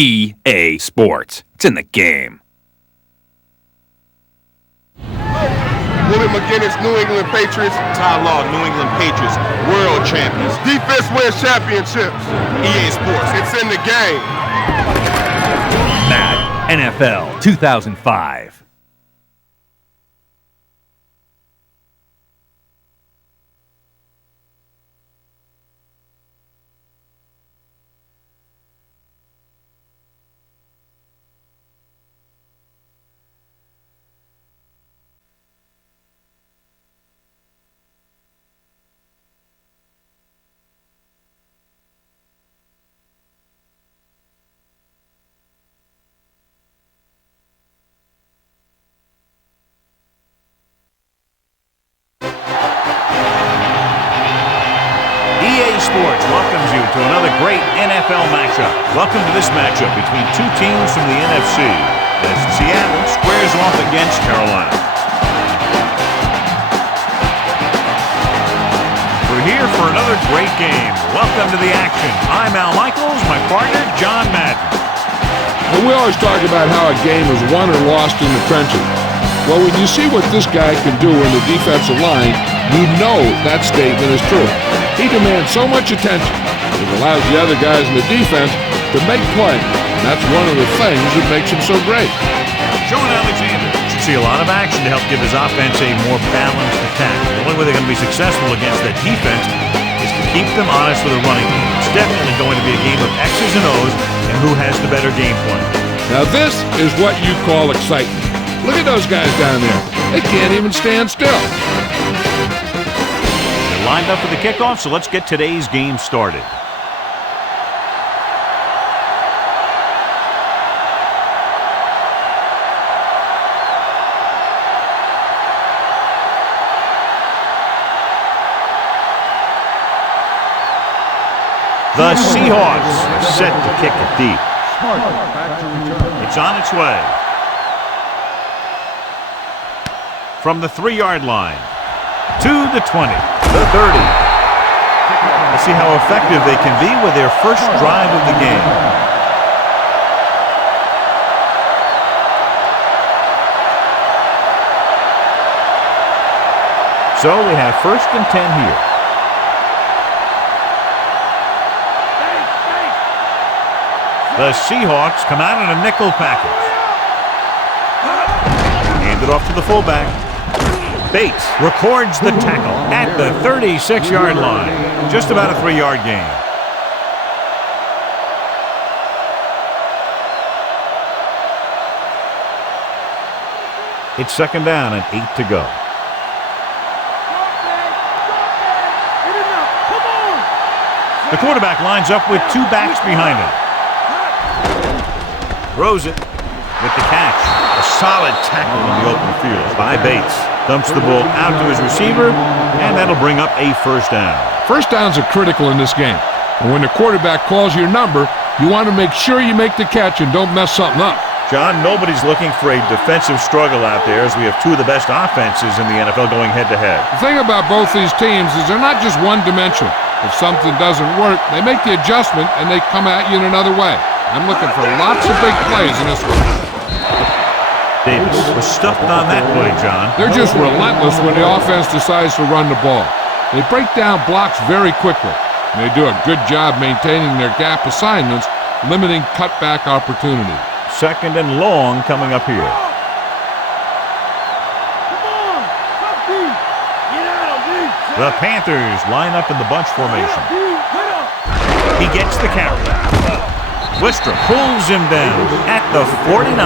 EA Sports. It's in the game. Willie McGinnis, New England Patriots. Ty Law, New England Patriots, world champions. Defense wins championships. EA Sports. It's in the game. Madden NFL 2005. Sports welcomes you to another great NFL matchup. Welcome to this matchup between two teams from the NFC as Seattle squares off against Carolina. We're here for another great game. Welcome to the action. I'm Al Michaels, my partner, John Madden. Well, we always talk about how a game is won or lost in the trenches. Well, when you see what this guy can do in the defensive line, you know that statement is true. He demands so much attention. It allows the other guys in the defense to make plays. And that's one of the things that makes him so great. Sean Alexander should see a lot of action to help give his offense a more balanced attack. The only way they're going to be successful against that defense is to keep them honest with a running game. It's definitely going to be a game of X's and O's and who has the better game plan. Now this is what you call excitement. Look at those guys down there. They can't even stand still. Lined up for the kickoff, so let's get today's game started. The Seahawks set to kick it deep. It's on its way. From the 3-yard line to the 20. The 30. Let's see how effective they can be with their first drive of the game. So they have 1st and 10 here. The Seahawks come out in a nickel package. Hand it off to the fullback. Bates records the tackle at the 36-yard line. Just about a 3-yard gain. It's 2nd down and 8 to go. The quarterback lines up with 2 backs behind him. Throws it with the catch. A solid tackle in the open field by Bates. Dumps the ball out to his receiver, and that'll bring up a 1st down. First downs are critical in this game. And when the quarterback calls your number, you want to make sure you make the catch and don't mess something up. John, nobody's looking for a defensive struggle out there as we have 2 of the best offenses in the NFL going head-to-head. The thing about both these teams is they're not just one-dimensional. If something doesn't work, they make the adjustment and they come at you in another way. I'm looking for lots of big plays in this one. Davis was stuffed on that play, John. They're just relentless when the offense decides to run the ball. They break down blocks very quickly. And they do a good job maintaining their gap assignments, limiting cutback opportunity. 2nd and long coming up here. The Panthers line up in the bunch formation. He gets the carry. Wistra pulls him down at the 49.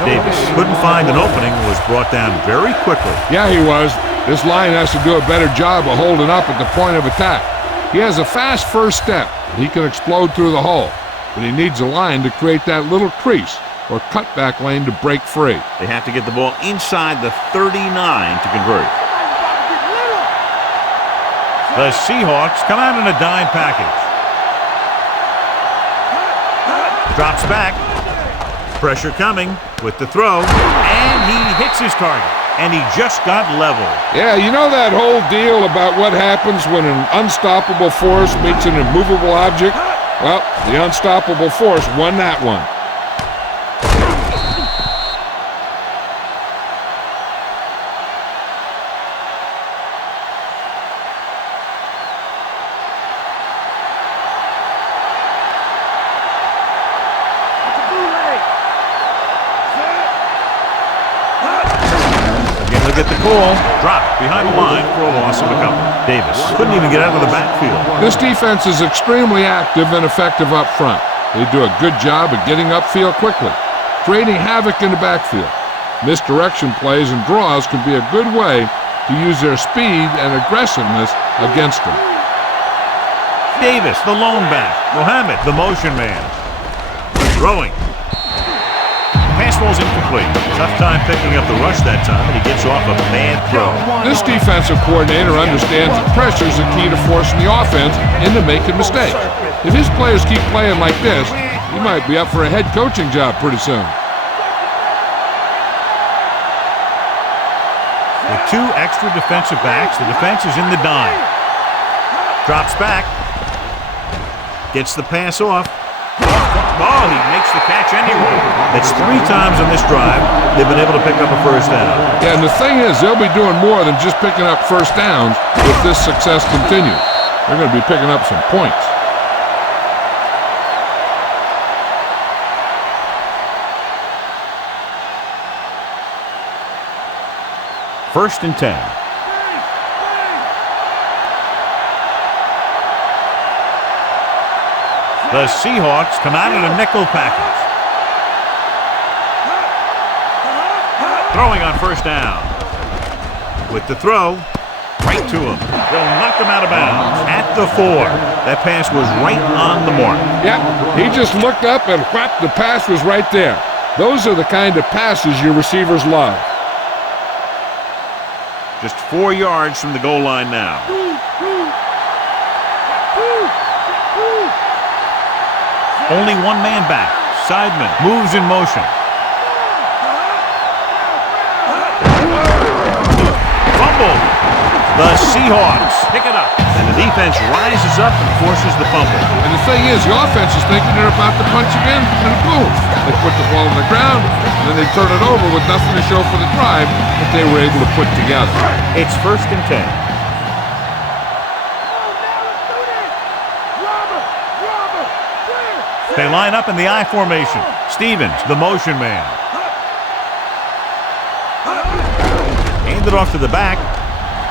Davis couldn't find an opening, was brought down very quickly. Yeah, he was. This line has to do a better job of holding up at the point of attack. He has a fast first step. He can explode through the hole, but he needs a line to create that little crease or cutback lane to break free. They have to get the ball inside the 39 to convert. The Seahawks come out in a dime package. Drops back. Pressure coming with the throw, and he hits his target, and he just got leveled. Yeah, you know that whole deal about what happens when an unstoppable force meets an immovable object? Well, the unstoppable force won that one. Get the call. Dropped behind the line for a loss of a couple. Davis couldn't even get out of the backfield. This defense is extremely active and effective up front. They do a good job of getting upfield quickly, creating havoc in the backfield. Misdirection plays and draws can be a good way to use their speed and aggressiveness against them. Davis, the lone back. Mohammed, the motion man. Throwing. Pass ball's incomplete. Tough time picking up the rush that time, and he gets off a bad throw. This defensive coordinator understands that pressure is the key to forcing the offense into making mistakes. If his players keep playing like this, he might be up for a head coaching job pretty soon. With 2 extra defensive backs, the defense is in the dime. Drops back. Gets the pass off. Oh, he makes the catch anyway. That's 3 times on this drive they've been able to pick up a first down. Yeah, and the thing is, they'll be doing more than just picking up first downs if this success continues. They're going to be picking up some points. First and 10. The Seahawks come out in a nickel package. Throwing on first down. With the throw, right to him. They'll knock him out of bounds at the 4. That pass was right on the mark. Yep, he just looked up and whap, the pass was right there. Those are the kind of passes your receivers love. Just 4 yards from the goal line now. Only one man back. Sideman moves in motion. Fumble. The Seahawks pick it up. And the defense rises up and forces the fumble. And the thing is, the offense is thinking they're about to punch again, and boom. They put the ball on the ground, and then they turn it over with nothing to show for the drive that they were able to put together. It's first and 10. They line up in the I formation. Stevens, the motion man. Hand it off to the back.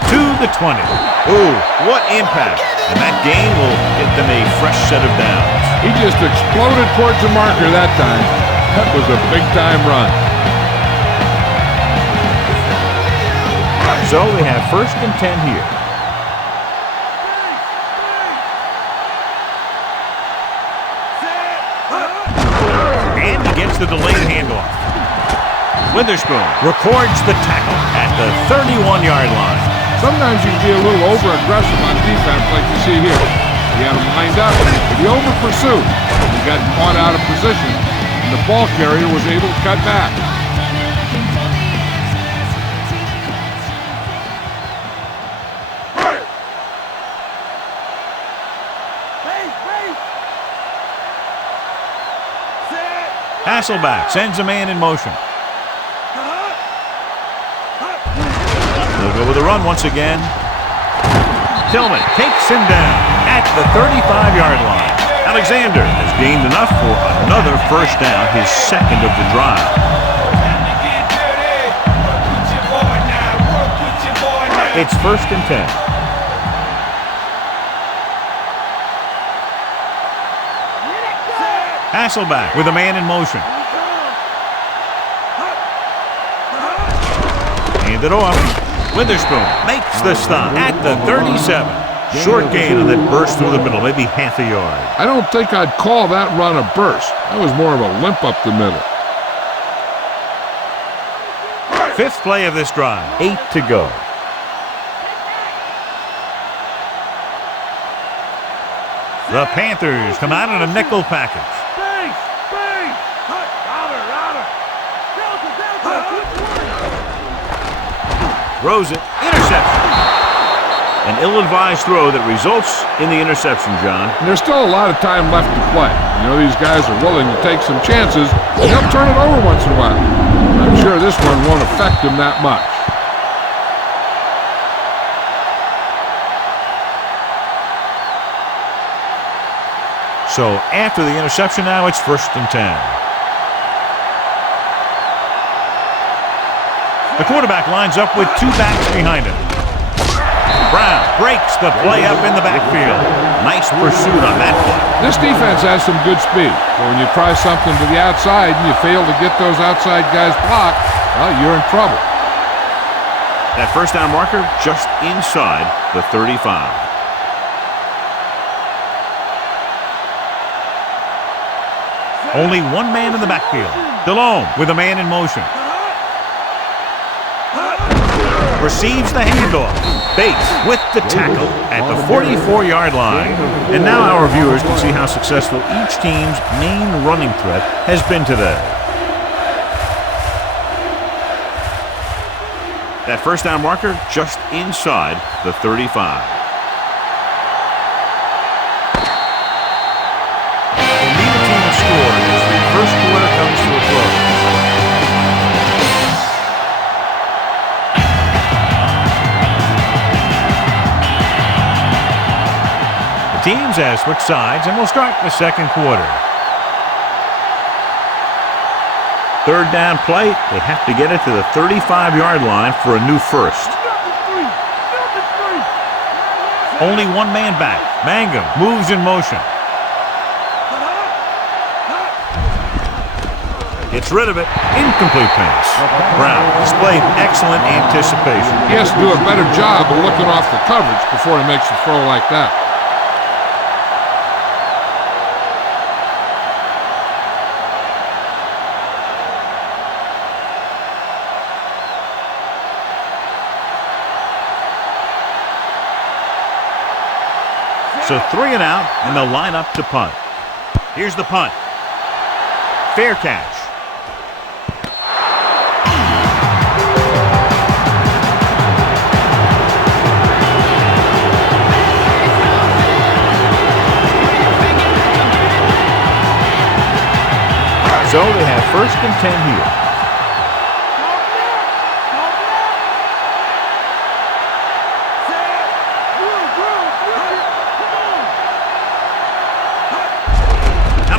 To the 20. Ooh, what impact. And that gain will get them a fresh set of downs. He just exploded towards the marker that time. That was a big-time run. So they have first and 10 here. And he gets the delayed handoff. Witherspoon records the tackle at the 31-yard line. Sometimes you can be a little over-aggressive on defense like you see here. He had him lined up, but he over-pursued. He got caught out of position, and the ball carrier was able to cut back. Hasselback sends a man in motion. They'll go with a run once again. Tillman takes him down at the 35-yard line. Alexander has gained enough for another first down, his second of the drive. It's first and 10. Hasselback with a man in motion. Hand it off. Witherspoon makes the stop at the 37. Short gain on that burst through the middle, maybe half a yard. I don't think I'd call that run a burst. That was more of a limp up the middle. Fifth play of this drive. 8 to go. The Panthers come out in a nickel package. Throws it. Interception. An ill-advised throw that results in the interception, John. And there's still a lot of time left to play. You know, these guys are willing to take some chances, and they'll turn it over once in a while. I'm sure this one won't affect them that much. So after the interception now, it's 1st and 10. The quarterback lines up with 2 backs behind him. Brown breaks the play up in the backfield. Nice pursuit on that play. This defense has some good speed. But when you try something to the outside and you fail to get those outside guys blocked, well, you're in trouble. That first down marker just inside the 35. Only one man in the backfield. Delhomme with a man in motion. Receives the handoff. Bates with the tackle at the 44-yard line. And now our viewers can see how successful each team's main running threat has been today. That first down marker just inside the 35. Neither team has scored as the first quarter comes to a close. Teams have switched sides, and we'll start the second quarter. Third down play, they have to get it to the 35-yard line for a new first. Only one man back. Mangum moves in motion. Gets rid of it. Incomplete pass. Brown displayed excellent anticipation. He has to do a better job of looking off the coverage before he makes a throw like that. So 3 and out, and they'll line up to punt. Here's the punt. Fair catch. So they have 1st and 10 here.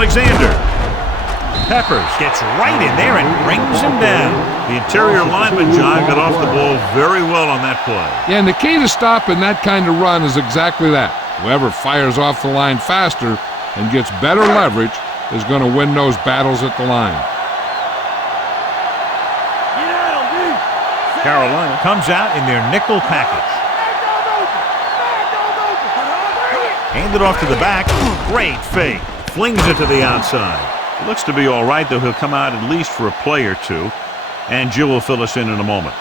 Alexander. Peppers gets right in there and brings him down. The interior lineman, John, got off the ball very well on that play. Yeah, and the key to stopping that kind of run is exactly that. Whoever fires off the line faster and gets better leverage is going to win those battles at the line. Carolina comes out in their nickel package. Handed off to the back. Great fake. Flings it to the outside. It looks to be all right, though he'll come out at least for a play or two. And Jill will fill us in a moment.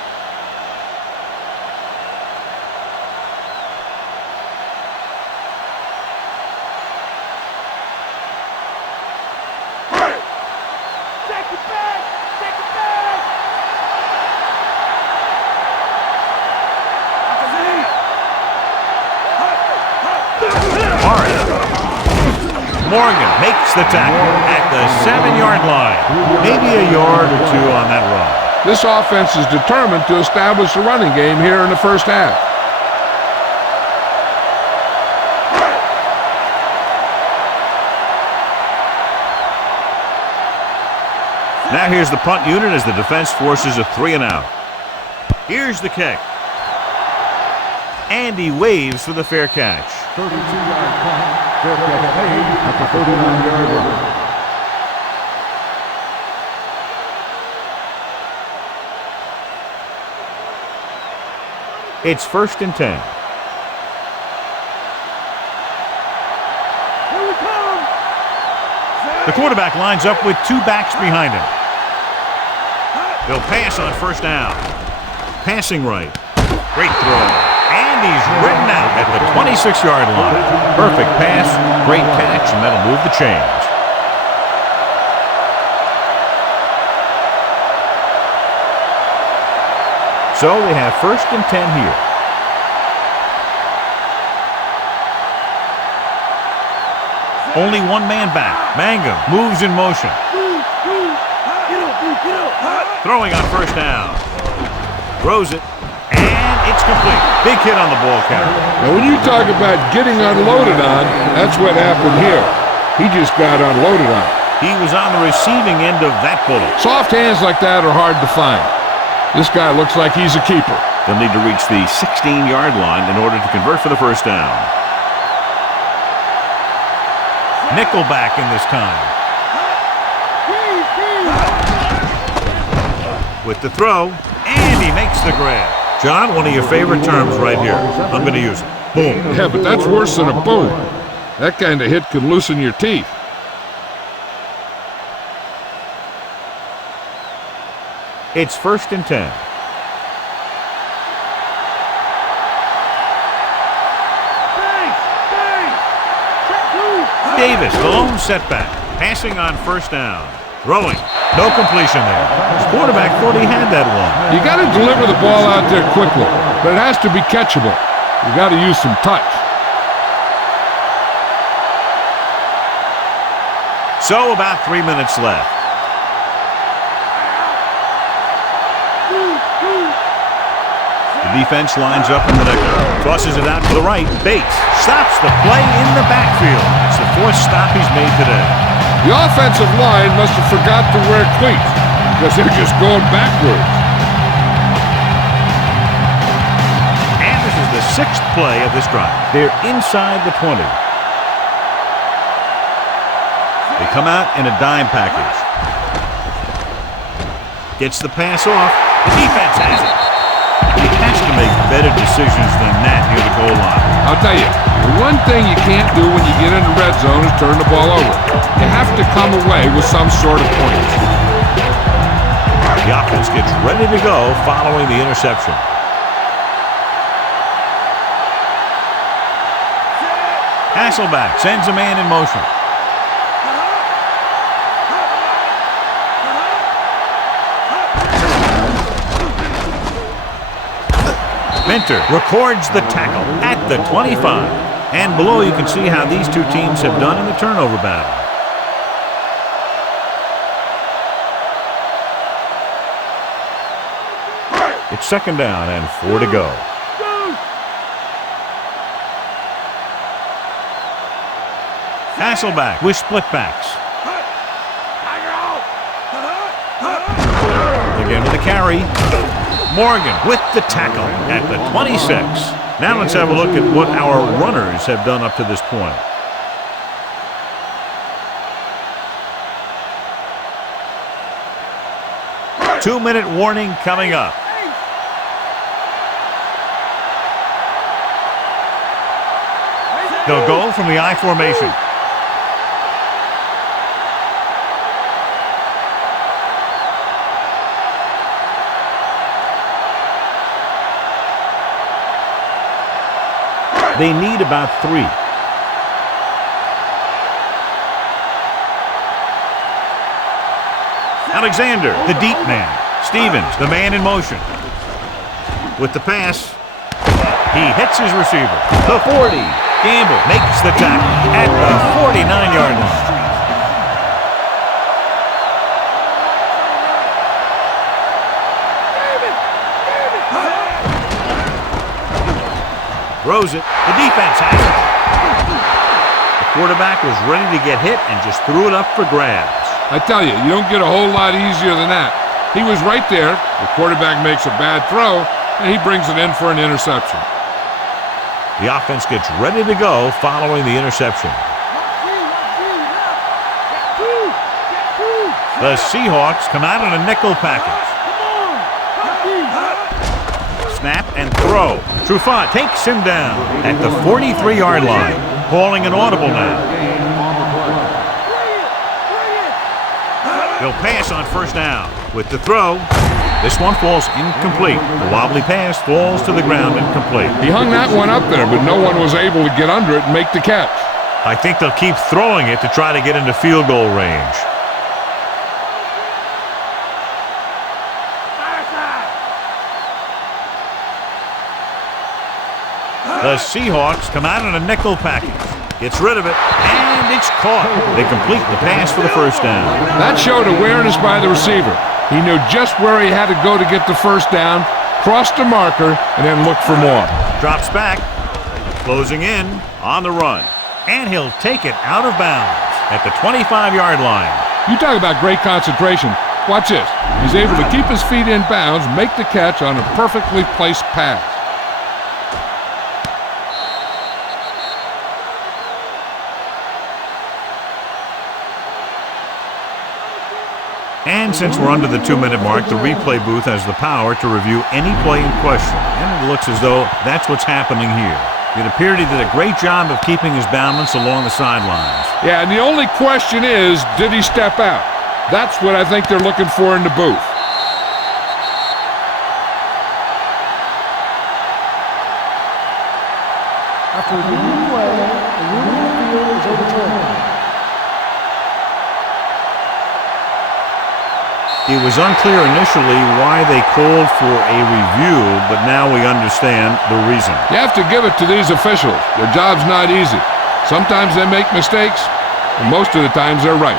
Morgan makes the tackle at the 7-yard line. Maybe a yard or two on that run. This offense is determined to establish a running game here in the first half. Now here's the punt unit as the defense forces a 3 and out. Here's the kick. And he waves for the fair catch. 32-yard punt. Fair catch made at the 39-yard line. It's 1st and 10. The quarterback lines up with 2 backs behind him. They'll pass on 1st down. Passing right. Great throw. And he's ridden out at the 26-yard line. Perfect pass, great catch, and that'll move the chains. So they have 1st and 10 here. Only one man back. Mangum moves in motion. Throwing on first down. Throws it. And it's complete. Big hit on the ball carrier. Now, when you talk about getting unloaded on, that's what happened here. He just got unloaded on. He was on the receiving end of that bullet. Soft hands like that are hard to find. This guy looks like he's a keeper. They'll need to reach the 16-yard line in order to convert for the first down. Nickelback in this time. With the throw, and he makes the grab. John, one of your favorite terms right here. I'm going to use it. Boom. Yeah, but that's worse than a boom. That kind of hit could loosen your teeth. It's 1st and 10. Davis, the lone setback. Passing on first down. Throwing. No completion there. His quarterback thought he had that one. You got to deliver the ball out there quickly, but it has to be catchable. You got to use some touch. So about 3 minutes left. The defense lines up in the nickel. Tosses it out to the right. Bates stops the play in the backfield. It's the 4th stop he's made today. The offensive line must have forgot to wear cleats because they're just going backwards. And this is the 6th play of this drive. They're inside the 20. They come out in a dime package. Gets the pass off. The defense has it. He has to make better decisions than that near the goal line. I'll tell you, the one thing you can't do when you get in the red zone is turn the ball over. You have to come away with some sort of points. The offense gets ready to go following the interception. Hasselback sends a man in motion. Minter records the tackle at the 25. And below you can see how these two teams have done in the turnover battle. It's 2nd down and 4 to go. Hasselback with split backs. Again with the carry. Morgan with the tackle at the 26. Now let's have a look at what our runners have done up to this point. Two-minute warning coming up. They'll go from the I formation. They need about 3. Alexander, the deep man. Stevens, the man in motion. With the pass, he hits his receiver. The 40. Gamble makes the tackle at the 49-yard line. Throws it. The defense has it. The quarterback was ready to get hit and just threw it up for grabs. I tell you, you don't get a whole lot easier than that. He was right there. The quarterback makes a bad throw, and he brings it in for an interception. The offense gets ready to go following the interception. The Seahawks come out in a nickel package. Snap and throw. Trufant takes him down at the 43-yard line. Calling an audible now. They'll pass on first down. With the throw, this one falls incomplete. The wobbly pass falls to the ground incomplete. He hung that one up there, but no one was able to get under it and make the catch. I think they'll keep throwing it to try to get into field goal range. The Seahawks come out in a nickel package. Gets rid of it, and it's caught. They complete the pass for the first down. That showed awareness by the receiver. He knew just where he had to go to get the first down, crossed the marker, and then looked for more. Drops back, closing in on the run. And he'll take it out of bounds at the 25-yard line. You talk about great concentration. Watch this. He's able to keep his feet in bounds, make the catch on a perfectly placed pass. And since we're under the 2-minute mark, the replay booth has the power to review any play in question. And it looks as though that's what's happening here. It appeared he did a great job of keeping his balance along the sidelines. Yeah, and the only question is, did he step out? That's what I think they're looking for in the booth. After the replay, the rule of the field is overturned. It was unclear initially why they called for a review, but now we understand the reason. You have to give it to these officials. Their job's not easy. Sometimes they make mistakes, and most of the times they're right.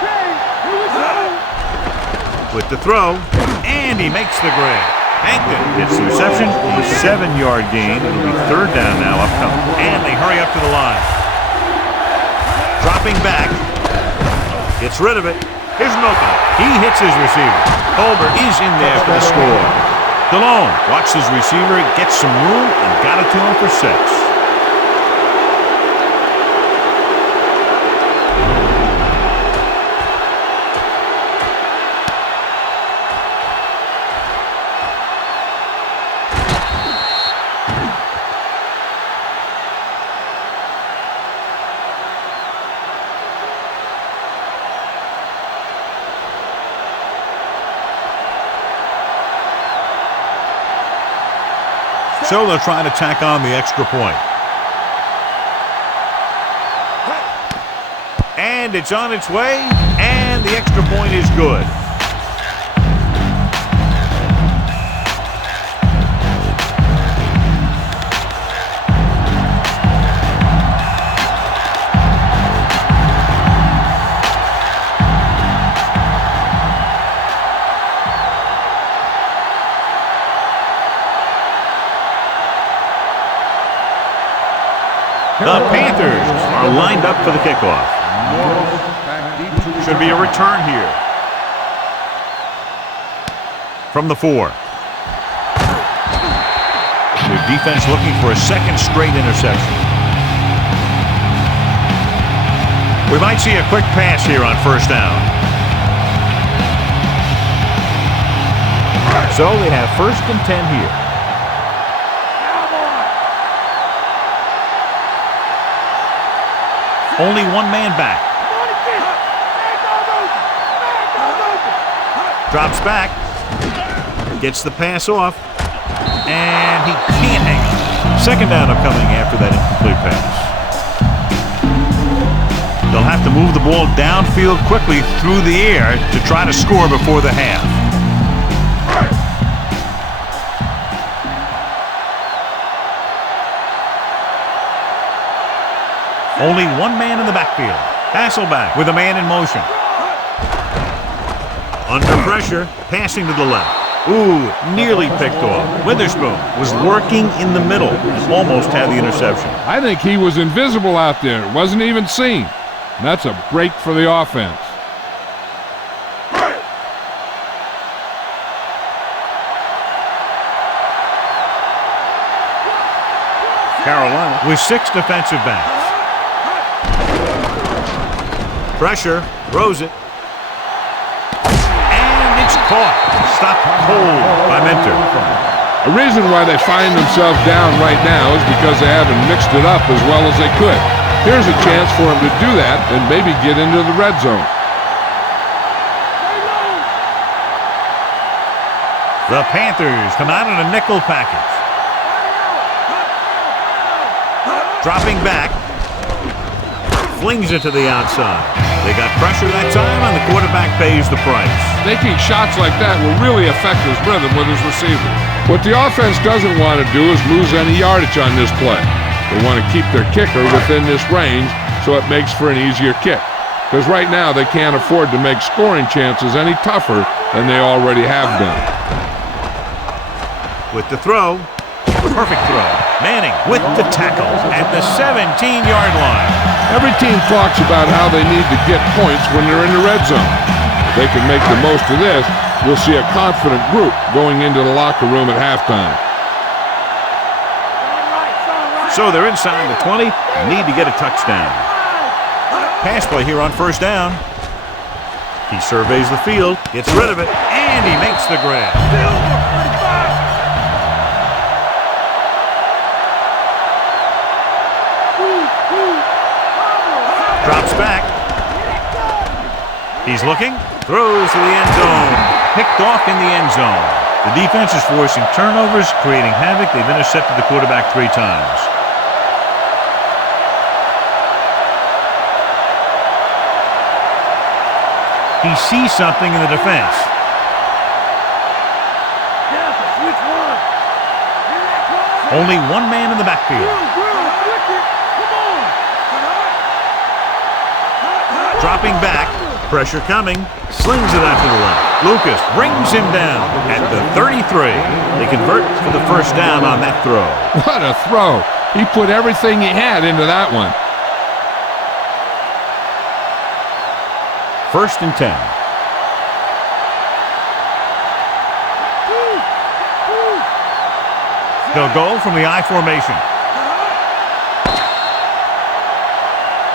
Okay, here we go. With the throw, and he makes the grab. Hankton gets the reception, a 7-yard gain. It'll be third down now upcoming. And they hurry up to the line. Dropping back, gets rid of it. Here's an opening. He hits his receiver. Colbert is in there for the score. DeLone watched his receiver, gets some room, and got it to him for 6. So they'll try to tack on the extra point. And it's on its way, and the extra point is good. The Panthers are lined up for the kickoff. Should be a return here. From the 4. Their defense looking for a second straight interception. We might see a quick pass here on first down. So they have 1st and 10 here. Only one man back. Drops back. Gets the pass off. And he can't hang on. 2nd down upcoming after that incomplete pass. They'll have to move the ball downfield quickly through the air to try to score before the half. Only one man in the backfield. Hasselback with a man in motion. Under pressure, passing to the left. Ooh, nearly picked off. Witherspoon was working in the middle and almost had the interception. I think he was invisible out there. Wasn't even seen. And that's a break for the offense. Carolina with 6 defensive backs. Pressure, throws it. And it's caught. Stopped cold by Mentor. The reason why they find themselves down right now is because they haven't mixed it up as well as they could. Here's a chance for them to do that and maybe get into the red zone. The Panthers come out in a nickel package. Dropping back. Flings it to the outside. They got pressure that time, and the quarterback pays the price. Taking shots like that will really affect his rhythm with his receiver. What the offense doesn't want to do is lose any yardage on this play. They want to keep their kicker within this range so it makes for an easier kick. Because right now they can't afford to make scoring chances any tougher than they already have done. With the throw. Perfect throw. Manning with the tackle at the 17-yard line. Every team talks about how they need to get points when they're in the red zone. If they can make the most of this, we'll see a confident group going into the locker room at halftime. So they're inside the 20 and need to get a touchdown. Pass play here on first down. He surveys the field, gets rid of it, and he makes the grab. Drops back. He's looking, throws to the end zone. Picked off in the end zone. The defense is forcing turnovers, creating havoc. They've intercepted the quarterback 3 times. He sees something in the defense. Only one man in the backfield. Dropping back, pressure coming, slings it after the left. Lucas brings him down at the 33. They convert for the first down on that throw. What a throw. He put everything he had into that one. First and 10. They'll go from the I formation.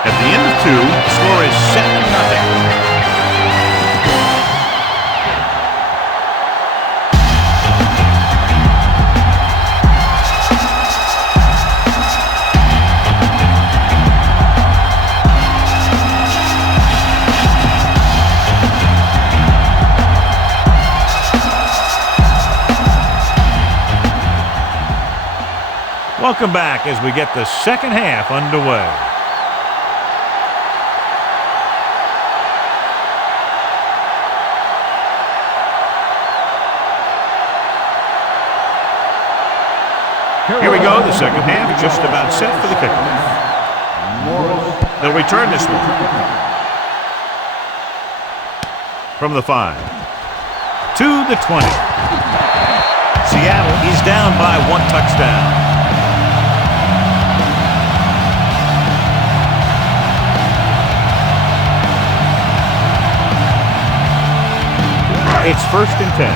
At the end of 2, the score is 7-0. Welcome back as we get the second half underway. Here we go, the second half just about set for the kickoff. They'll return this one. From the 5 to the 20. Seattle is down by 1 touchdown. It's first and 10.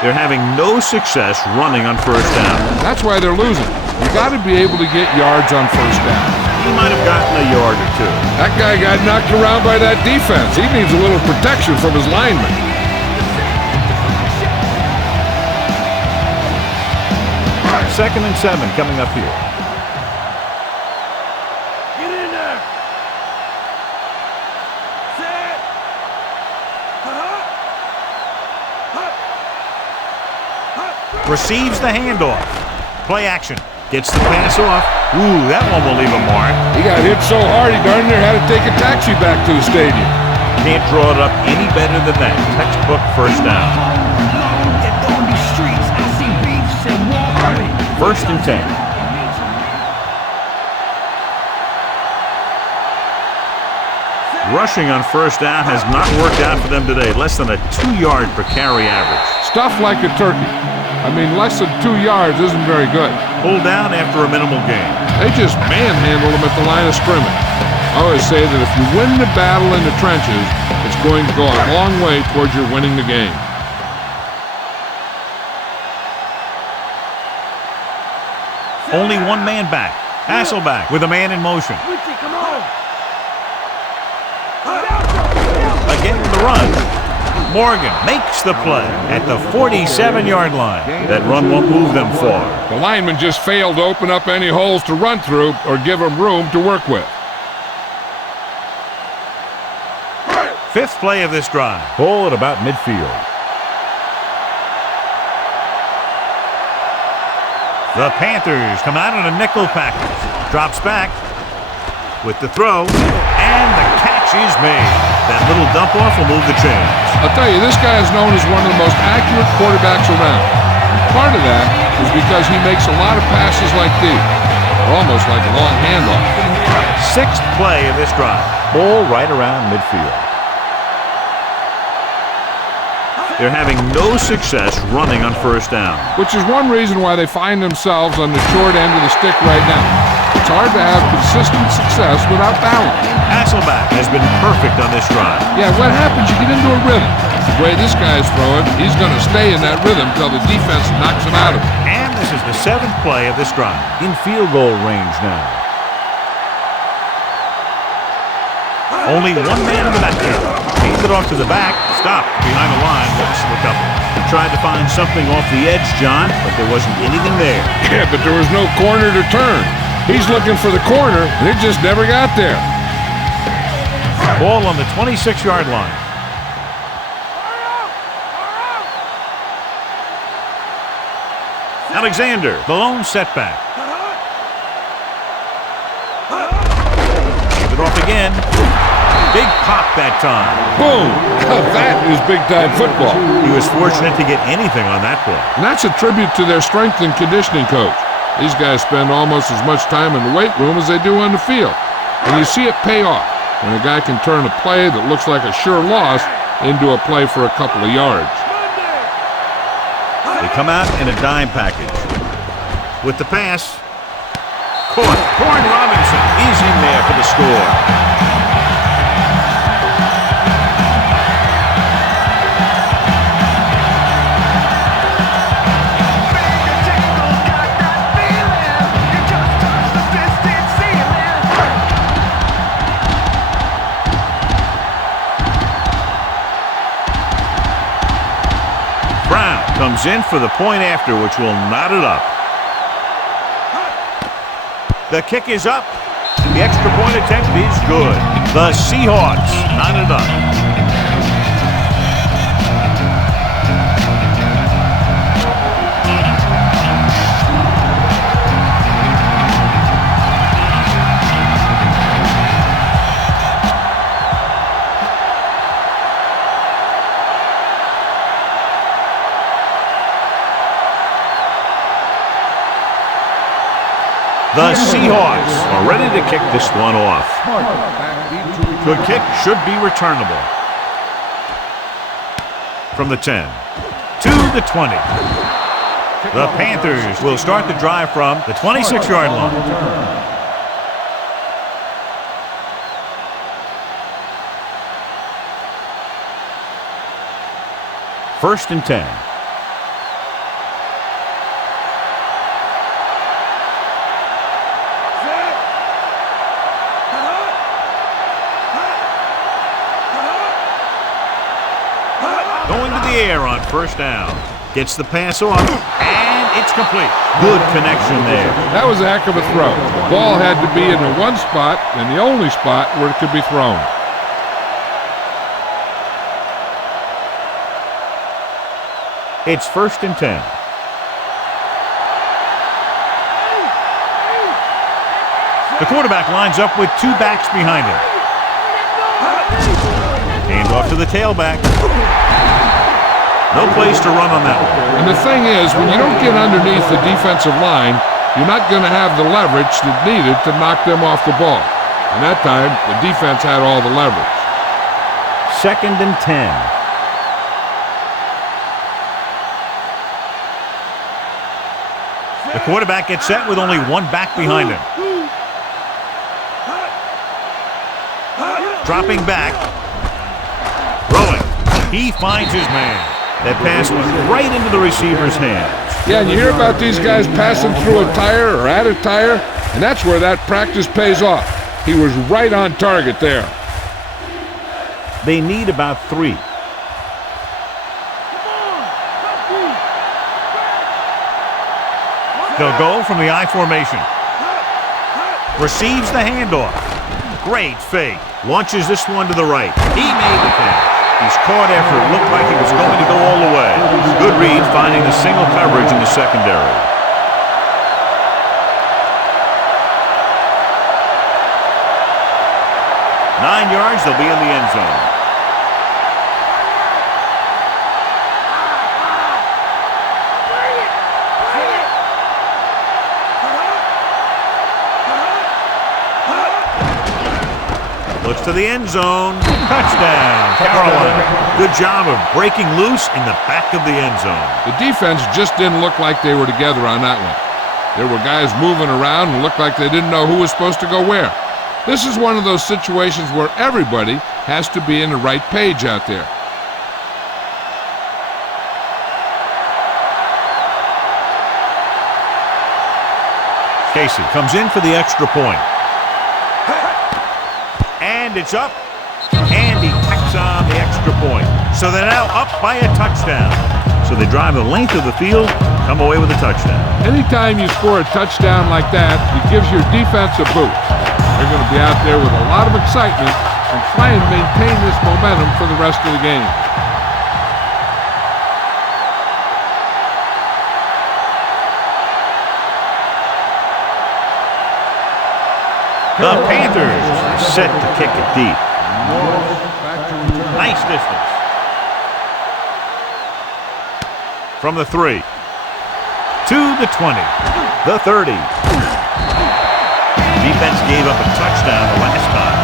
They're having no success running on first down. That's why they're losing. You got to be able to get yards on first down. He might have gotten a yard or 2. That guy got knocked around by that defense. He needs a little protection from his linemen. Second and 7 coming up here. Receives the handoff. Play action. Gets the pass off. Ooh, that one will leave a mark. He got hit so hard he darn near had to take a taxi back to the stadium. Can't draw it up any better than that. Textbook first down. First and 10. Rushing on first down has not worked out for them today. Less than a 2-yard per carry average. Stuff like a turkey. I mean, less than 2 yards isn't very good. Pulled down after a minimal gain. They just manhandle them at the line of scrimmage. I always say that if you win the battle in the trenches, it's going to go a long way towards your winning the game. Only one man back. Hasselback with a man in motion. Again with the run. Morgan makes the play at the 47-yard line. That run won't move them far. The lineman just failed to open up any holes to run through or give them room to work with. 5th play of this drive. Ball at about midfield. The Panthers come out in a nickel package. Drops back with the throw, and the catch is made. That little dump off will move the chains. I'll tell you, this guy is known as one of the most accurate quarterbacks around. And part of that is because he makes a lot of passes like these, almost like a long handoff. Sixth play of this drive. Ball right around midfield. They're having no success running on first down. Which is one reason why they find themselves on the short end of the stick right now. It's hard to have consistent success without balance. Hasselback has been perfect on this drive. Yeah, what happens, you get into a rhythm. The way this guy's throwing, he's going to stay in that rhythm until the defense knocks him out of it. And this is the seventh play of this drive. In field goal range now. Only one man in the backfield. Hands it off to the back. Stopped behind the line. Lost the couple. He tried to find something off the edge, John, but there wasn't anything there. Yeah, but there was no corner to turn. He's looking for the corner, and it just never got there. Ball on the 26-yard line. Alexander, the lone setback. Give it off again. Big pop that time. Boom! That is big-time football. He was fortunate to get anything on that play. And that's a tribute to their strength and conditioning coach. These guys spend almost as much time in the weight room as they do on the field. And you see it pay off when a guy can turn a play that looks like a sure loss into a play for a couple of yards. They come out in a dime package. With the pass. Caught. Corn Robinson. He's in there for the score. Comes in for the point after, which will knot it up. The kick is up. The extra point attempt is good. The Seahawks knot it up. The Seahawks are ready to kick this one off. The kick should be returnable. From the 10 to the 20. The Panthers will start the drive from the 26-yard line. First and 10. Going to the air on first down. Gets the pass off, and it's complete. Good connection there. That was a heck of a throw. The ball had to be in the one spot and the only spot where it could be thrown. It's first and 10. The quarterback lines up with two backs behind him. Hand off to the tailback. No place to run on that one. And the thing is, when you don't get underneath the defensive line, you're not going to have the leverage that's needed to knock them off the ball. And that time, the defense had all the leverage. Second and 10. The quarterback gets set with only one back behind him. Dropping back. Throwing. He finds his man. That pass was right into the receiver's hands. Yeah, and you hear about these guys passing through a tire or at a tire, and that's where that practice pays off. He was right on target there. They need about 3. They'll go from the I formation. Receives the handoff. Great fake. Launches this one to the right. He made the pass. He's caught after it looked like he was going to go all the way. Good read, finding the single coverage in the secondary. Nine yards, they'll be in the end zone. to the end zone. Touchdown, Carolina. Good job of breaking loose in the back of the end zone. The defense just didn't look like they were together on that one. There were guys moving around and looked like they didn't know who was supposed to go where. This is one of those situations where everybody has to be in the right page out there. Casey comes in for the extra point. And it's up. And he tacks on the extra point. So they're now up by a touchdown. So they drive the length of the field, come away with a touchdown. Anytime you score a touchdown like that, it gives your defense a boost. They're going to be out there with a lot of excitement and try and maintain this momentum for the rest of the game. The Panthers are set to kick it deep. Nice distance. From the 3. To the 20. The 30. Defense gave up a touchdown the last time.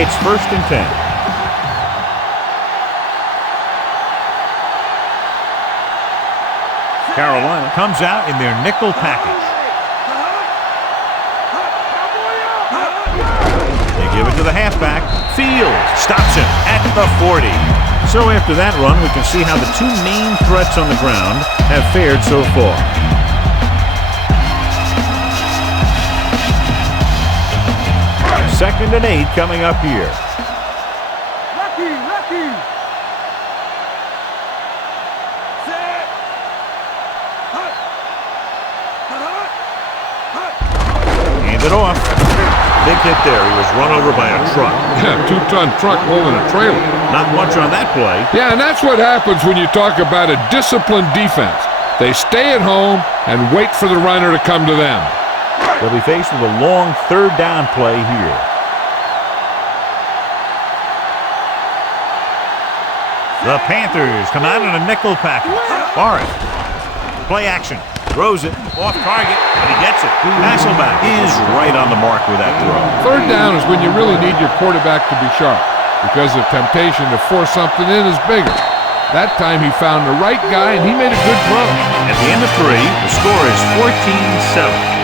It's 1st and 10. Carolina comes out in their nickel package. They give it to the halfback. Fields stops him at the 40. So after that run, we can see how the two main threats on the ground have fared so far. Second and 8 coming up here. It off. Big hit there. He was run over by a truck. Yeah, 2-ton truck holding a trailer. Not much on that play. Yeah, and that's what happens when you talk about a disciplined defense. They stay at home and wait for the runner to come to them. They'll be faced with a long 3rd down play here. The Panthers come out in a nickel package. Forrest. Play action. Throws it, off target, and he gets it. Hasselback is right on the mark with that throw. 3rd down is when you really need your quarterback to be sharp because the temptation to force something in is bigger. That time he found the right guy and he made a good throw. At the end of 3, the score is 14-7.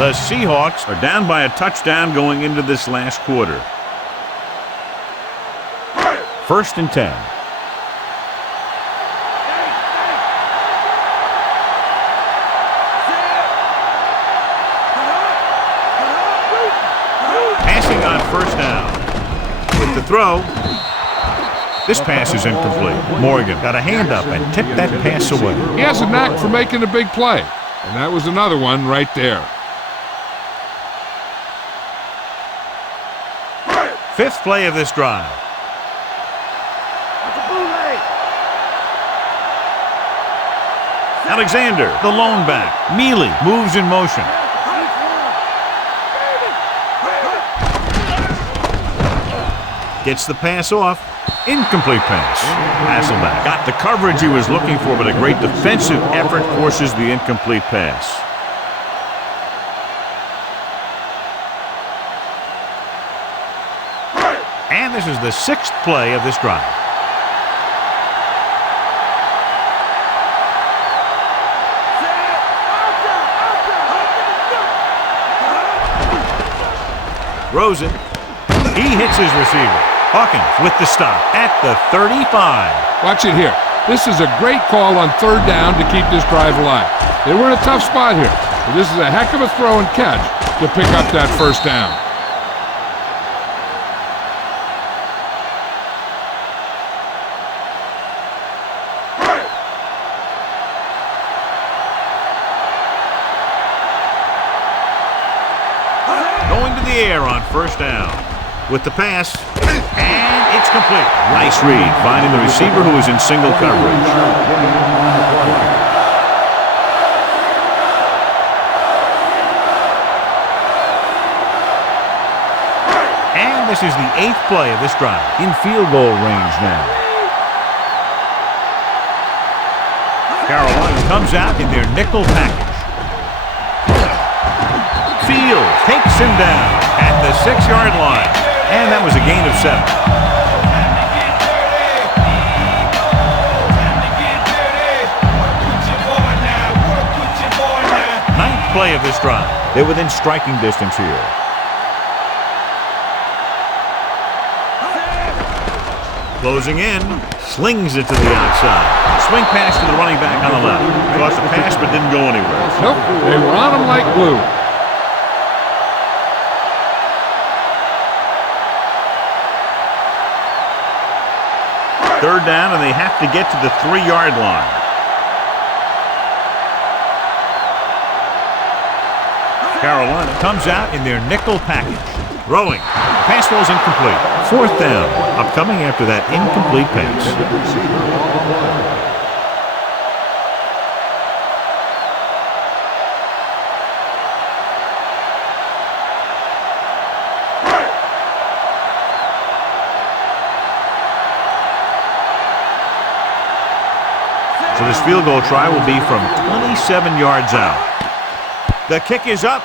The Seahawks are down by a touchdown going into this last quarter. 1st and 10. Passing on 1st down. With the throw. This pass is incomplete. Morgan got a hand up and tipped that pass away. He has a knack for making a big play. And that was another one right there. 5th play of this drive. Alexander, the lone back. Mealy moves in motion. Gets the pass off. Incomplete pass. Hasselback got the coverage he was looking for, but a great defensive effort forces the incomplete pass. And this is the 6th play of this drive. Throws it. He hits his receiver. Hawkins with the stop at the 35. Watch it here. This is a great call on 3rd down to keep this drive alive. They were in a tough spot here, but this is a heck of a throw and catch to pick up that 1st down. Going to the air on 1st down. With the pass, and it's complete. Nice read, finding the receiver who is in single coverage. this is the 8th play of this drive. In field goal range now. Carolina comes out in their nickel package. Fields takes him down at the 6-yard line. And that was a gain of 7. Ninth play of this drive. They're within striking distance here. Closing in, slings it to the outside. Swing pass to the running back on the left. Caught the pass but didn't go anywhere. Nope, they were on him like glue. Third down, and they have to get to the 3-yard line. Carolina comes out in their nickel package. Throwing. Pass ball's incomplete. 4th down. Upcoming after that incomplete pass. So this field goal try will be from 27 yards out. The kick is up.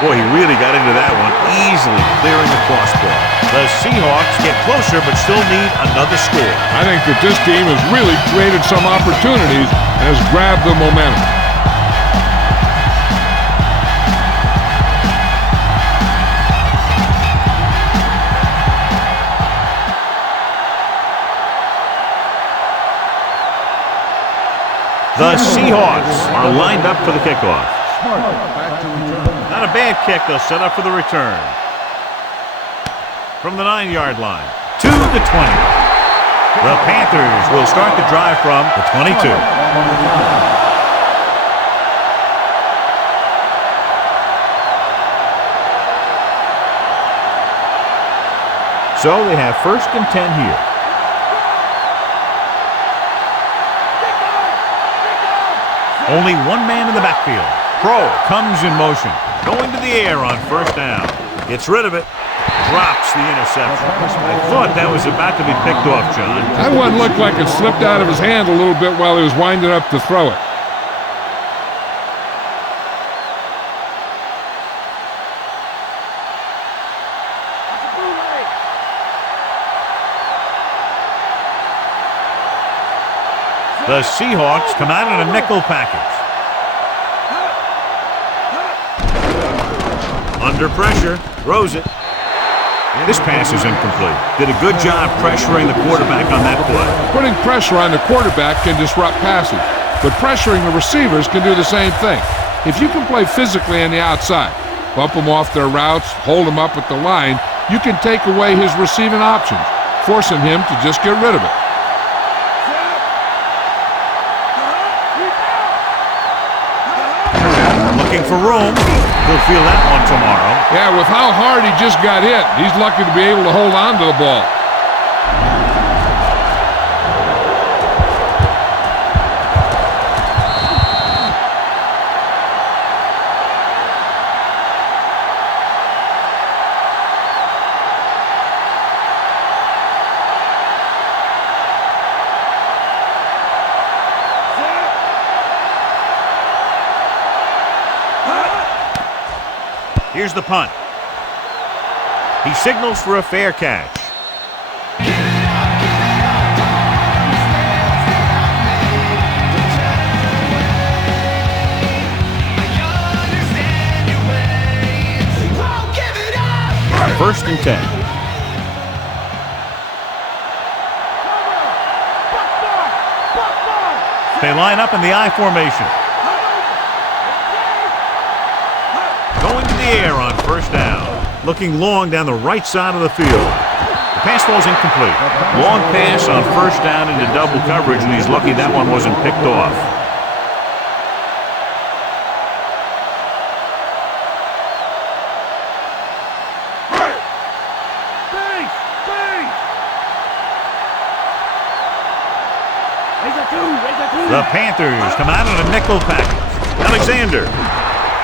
Boy, he really got into that one, easily clearing the crossbar. The Seahawks get closer but still need another score. I think that this team has really created some opportunities and has grabbed the momentum. The Seahawks are lined up for the kickoff. Not a bad kick. They'll set up for the return. From the 9-yard line to the 20. The Panthers will start the drive from the 22. So they have 1st and 10 here. Only one man in the backfield. Pro comes in motion. Going to the air on 1st down. Gets rid of it. Drops the interception. I thought that was about to be picked off, John. That one looked like it slipped out of his hand a little bit while he was winding up to throw it. The Seahawks come out in a nickel package. Under pressure, throws it. This pass is incomplete. Did a good job pressuring the quarterback on that play. Putting pressure on the quarterback can disrupt passing, but pressuring the receivers can do the same thing. If you can play physically on the outside, bump them off their routes, hold them up at the line, you can take away his receiving options, forcing him to just get rid of it. Looking for room. He'll feel that one tomorrow. Yeah, with how hard he just got hit, he's lucky to be able to hold on to the ball. Here's the punt. He signals for a fair catch. First and 10. They line up in the I formation. Going to the air on 1st down. Looking long down the right side of the field. The pass ball's incomplete. Long pass on 1st down into double coverage, and he's lucky that one wasn't picked off. The Panthers come out in a nickel package. Alexander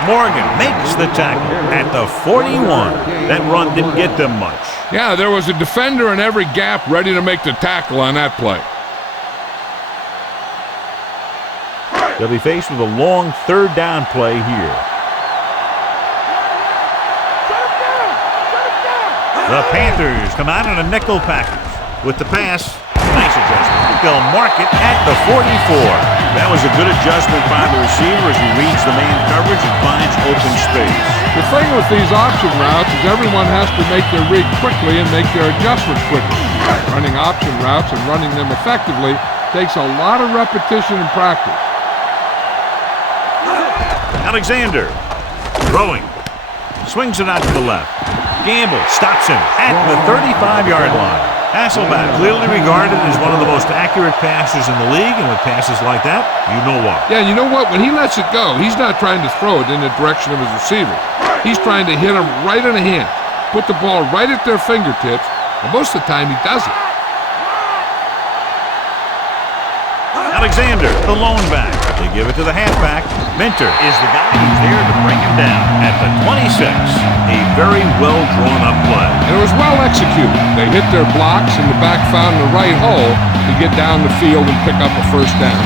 Morgan makes the tackle at the 41. That run didn't get them much. Yeah, there was a defender in every gap ready to make the tackle on that play. They'll be faced with a long third down play here. The Panthers come out in a nickel package. With the pass, nice adjustment. They'll mark it at the 44. That was a good adjustment by the receiver as he reads the man coverage and finds open space. The thing with these option routes is everyone has to make their read quickly and make their adjustment quickly. Running option routes and running them effectively takes a lot of repetition and practice. Alexander throwing. Swings it out to the left. Gamble stops him at the 35-yard line. Hasselbeck clearly regarded as one of the most accurate passers in the league, and with passes like that, you know what. Yeah, you know what? When he lets it go, he's not trying to throw it in the direction of his receiver. He's trying to hit them right in the hand, put the ball right at their fingertips, and most of the time he does it. Alexander, the lone back. They give it to the halfback. Minter is the guy who's there to bring him down at the 26. A very well drawn up play. And it was well executed. They hit their blocks and the back found the right hole to get down the field and pick up a first down.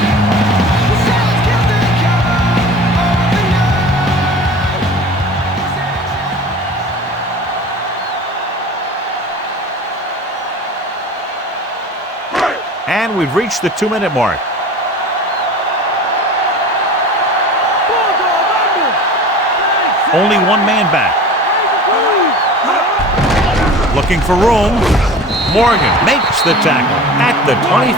And we've reached the 2-minute mark. Only one man back. Looking for room. Morgan makes the tackle at the 25.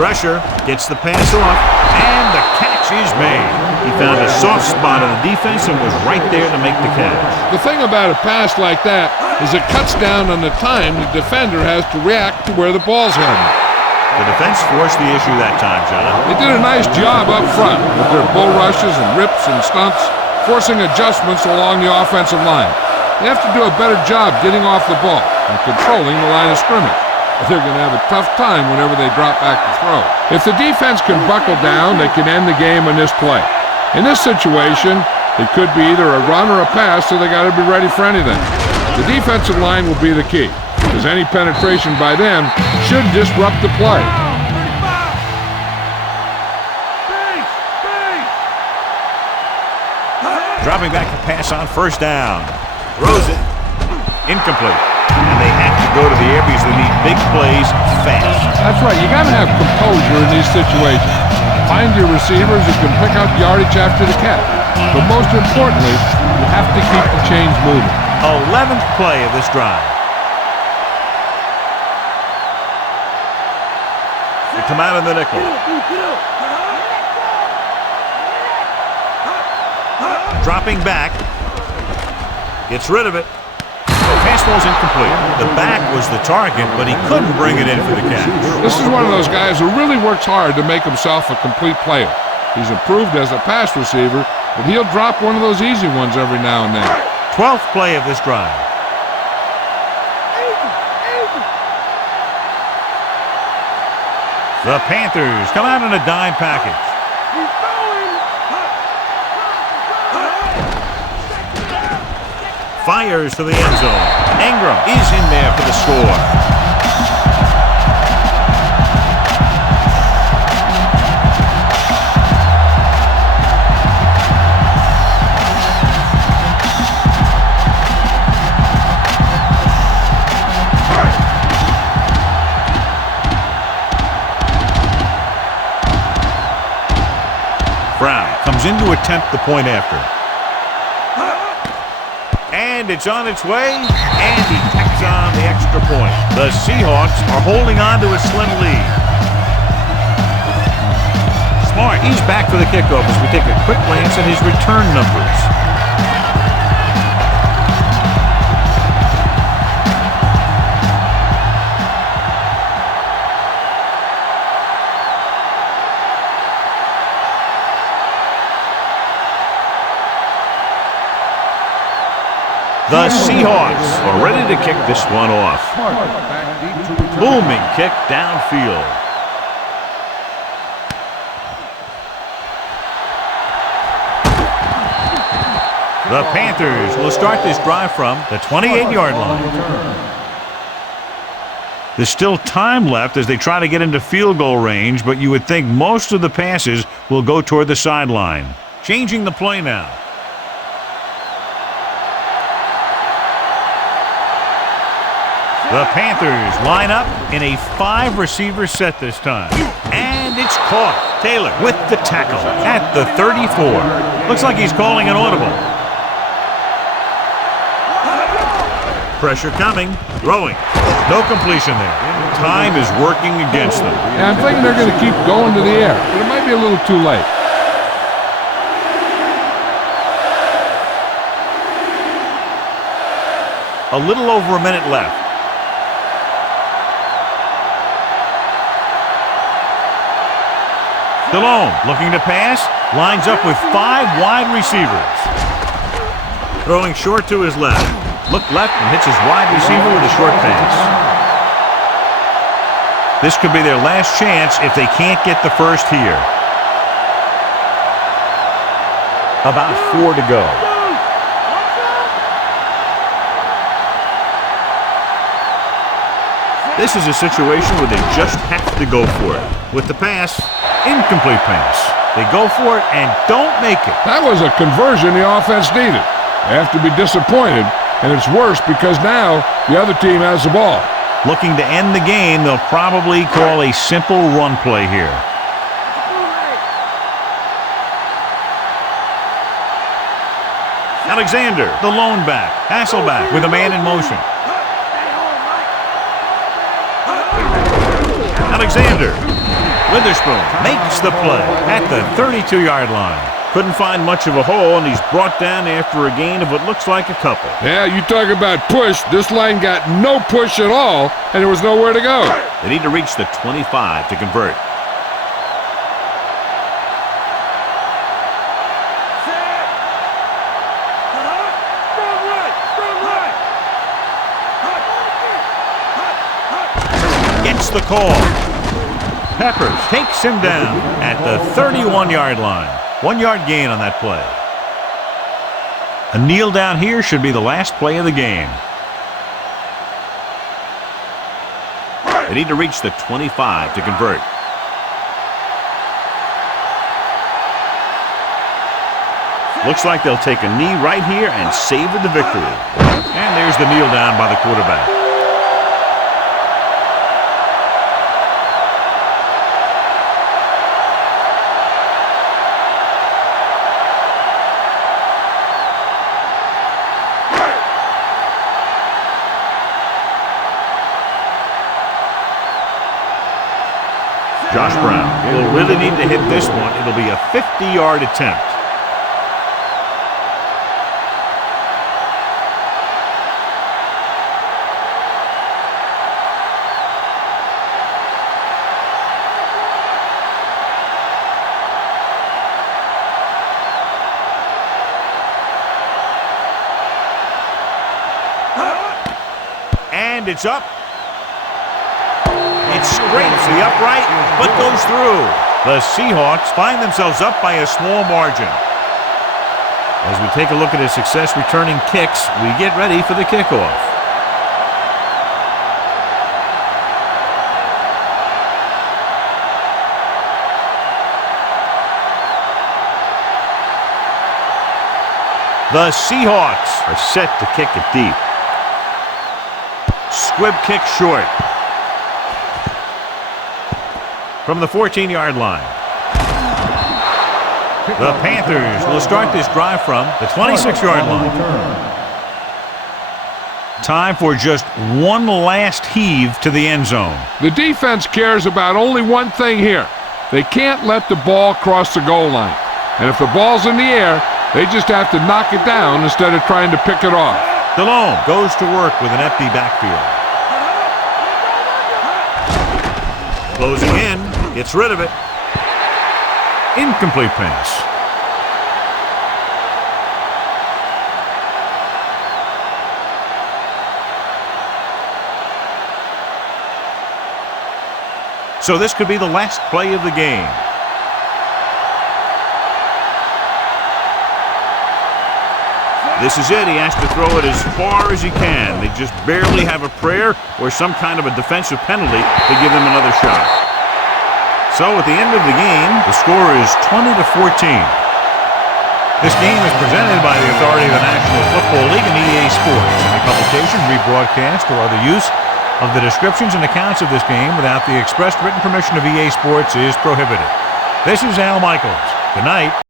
Pressure gets the pass off, and the catch is made. He found a soft spot on the defense and was right there to make the catch. The thing about a pass like that is it cuts down on the time the defender has to react to where the ball's heading. The defense forced the issue that time, John. They did a nice job up front with their bull rushes and rips and stunts, forcing adjustments along the offensive line. They have to do a better job getting off the ball and controlling the line of scrimmage. They're going to have a tough time whenever they drop back to throw. If the defense can buckle down, they can end the game on this play. In this situation, it could be either a run or a pass, so they got to be ready for anything. The defensive line will be the key, because any penetration by them should disrupt the play. Dropping back to pass on first down. Throws it. Incomplete. And they have to go to the air because they need big plays fast. That's right. You got to have composure in these situations. Find your receivers who can pick up yardage after the catch. But most importantly, you have to keep the chains moving. 11th play of this drive. They come out in the nickel. Dropping back. Gets rid of it. Pass ball's incomplete. The back was the target, but he couldn't bring it in for the catch. This is one of those guys who really works hard to make himself a complete player. He's improved as a pass receiver, but he'll drop one of those easy ones every now and then. 12th play of this drive. The Panthers come out in a dime package. Fires to the end zone. Ingram is in there for the score. Brown comes in to attempt the point after. And it's on its way, and he tacks on the extra point. The Seahawks are holding on to a slim lead. Smart, he's back for the kickoff as we take a quick glance at his return numbers. The Seahawks are ready to kick this one off. deep to return. Booming kick downfield. The Panthers will start this drive from the 28-yard line. There's still time left as they try to get into field goal range, but you would think most of the passes will go toward the sideline. Changing the play now. The Panthers line up in a 5-receiver set this time. And it's caught. Taylor with the tackle at the 34. Looks like he's calling an audible. Pressure coming. Throwing. No completion there. Time is working against them. Yeah, I'm thinking they're going to keep going to the air, but it might be a little too late. A little over a minute left. Stallone looking to pass. Lines up with 5 wide receivers. Throwing short to his left. Look left and hits his wide receiver with a short pass. This could be their last chance if they can't get the first here. About 4 to go. This is a situation where they just have to go for it. With the pass, incomplete pass. They go for it and don't make it. That was a conversion the offense needed. They have to be disappointed, and it's worse because now the other team has the ball. Looking to end the game, they'll probably call a simple run play here. Alexander, the lone back. Hasselback with a man in motion. Alexander. Witherspoon makes the play at the 32-yard line. Couldn't find much of a hole, and he's brought down after a gain of what looks like a couple. Yeah, you talk about push. This line got no push at all, and there was nowhere to go. They need to reach the 25 to convert. Gets the call. Peppers takes him down at the 31-yard line. 1-yard gain on that play. A kneel down here should be the last play of the game. They need to reach the 25 to convert. Looks like they'll take a knee right here and savor the victory. And there's the kneel down by the quarterback. Josh Brown will really need to hit this one. It'll be a 50-yard attempt. And it's up. It scrapes the upright, but goes through. The Seahawks find themselves up by a small margin. As we take a look at his success returning kicks, we get ready for the kickoff. The Seahawks are set to kick it deep. Squib kick short. From the 14-yard line. The Panthers will start this drive from the 26-yard line. Time for just one last heave to the end zone. The defense cares about only one thing here. They can't let the ball cross the goal line. And if the ball's in the air, they just have to knock it down instead of trying to pick it off. Stallone goes to work with an empty backfield. Closing in, gets rid of it. Incomplete pass. So this could be the last play of the game. This is it. He has to throw it as far as he can. They just barely have a prayer or some kind of a defensive penalty to give them another shot. So at the end of the game, the score is 20-14. This game is presented by the authority of the National Football League and EA Sports. Any publication, rebroadcast, or other use of the descriptions and accounts of this game without the expressed written permission of EA Sports is prohibited. This is Al Michaels. Good night.